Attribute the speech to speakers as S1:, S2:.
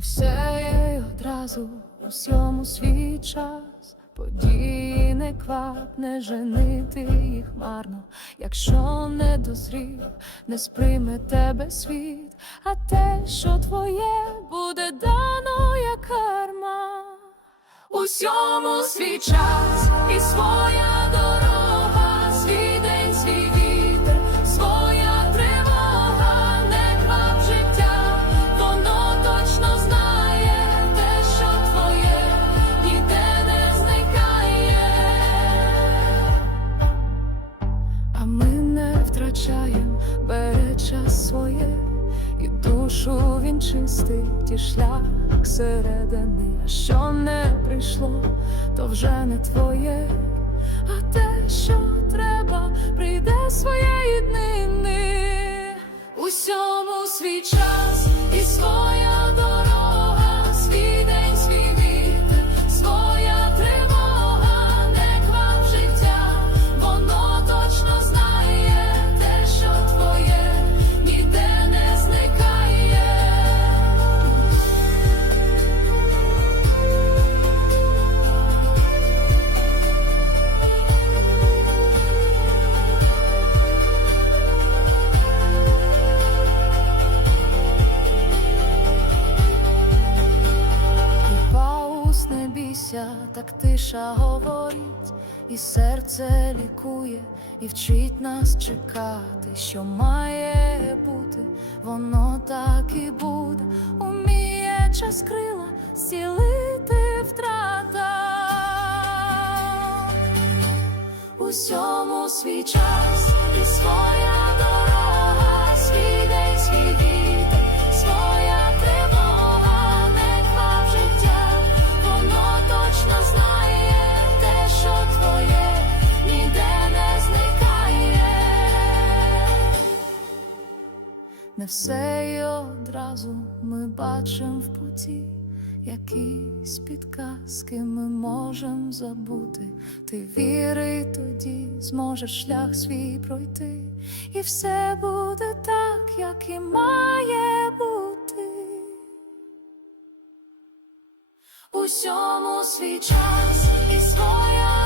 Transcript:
S1: все є одразу усьому свій час. Події не квап, не женити їх марно, якщо не дозрів, не сприйме тебе світ, а те, що твоє, буде дано як карма. Усьому свій час і своя він чистить, і шлях середини. А що не прийшло, то вже не твоє, а те, що треба, прийде своєї днини. Усьому свій час не так тиша говорить, і серце лікує, і вчить нас чекати, що має бути, воно так і буде, уміє час крила зцілити втрата. Усьому свій час і своя дорога, Не все й одразу ми бачим в путі, якісь підказки ми можем забути. Ти віри тоді зможеш шлях свій пройти, і все буде так, як і має бути. Усьому свій час і своя